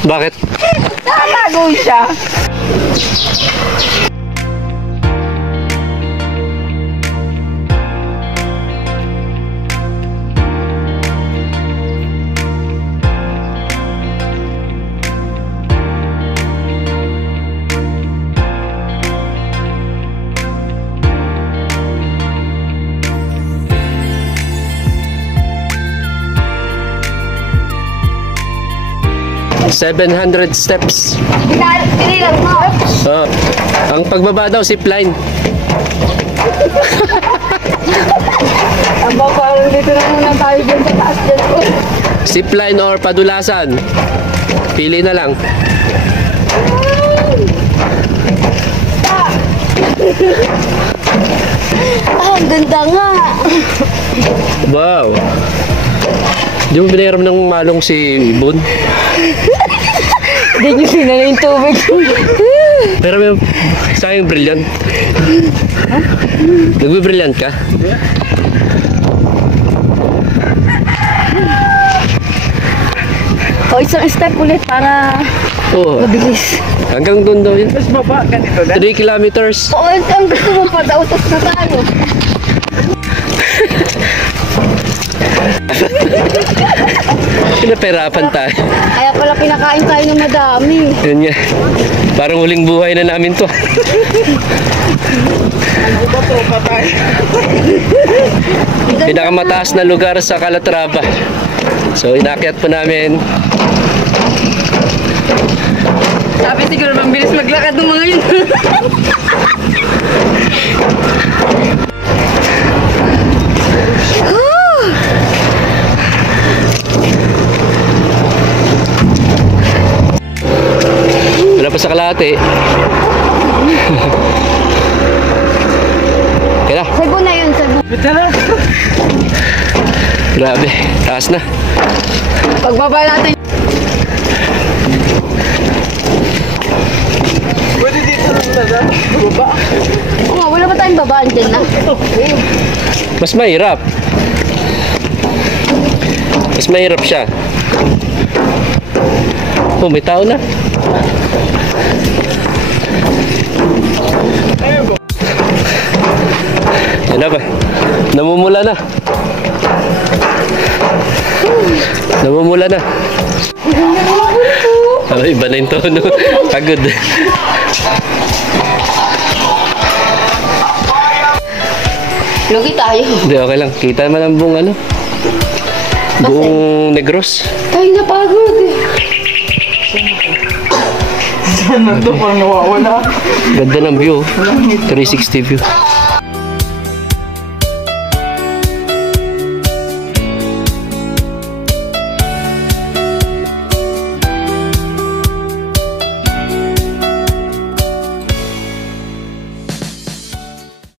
Bakit? Nakatago siya. $700 steps. Pinilang mo. Oh. Ang pagbaba daw, zipline. Ang parang dito na muna tayo dyan sa taas dyan. Zipline or padulasan. Pili na lang. Ang ganda nga. Wow. Di mo binayaram ng malong si Boon? Hindi nyo sinala yung tubig. Pero may sayang brilliant. Nagbe-brilliant ka? O, isang step ulit para mabilis. Hanggang doon daw yun. Mas baba, ganito na. 3 kilometers. Oo, ang gusto mo pa, dautos na tayo. Pinapahirapan tayo. Kaya pala pinakain tayo ng madami. Yun nga. Parang huling buhay na namin to. Pinakamataas na lugar sa Calatrava. So inakyat po namin. Sabi siguro bang bilis maglakad ng mga yun. Wala pa sa kalahati. Kaya na. Cebu na yun, Cebu. Grabe, taas na. Pagbaba natin. Pwede dito na baba. Oo nga, wala pa tayong babaan dyan na. Mas mahirap. Mas mahirap siya. Oh, may tao na. Yan na ba? Namumula na. Namumula na. Ay, iba na yung tono. Pagod. Lugi tayo. Hindi, okay lang. Kita naman ang buong ano. Buong Negros. Tayo napagod eh. Saan na ito? Parang nawawala. Ganda ng view. 360 view.